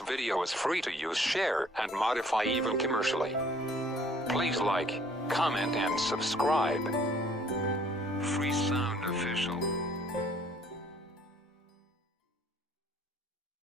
This video is free to use, share, and modify even commercially. Please like, comment, and subscribe. Free Sound Official.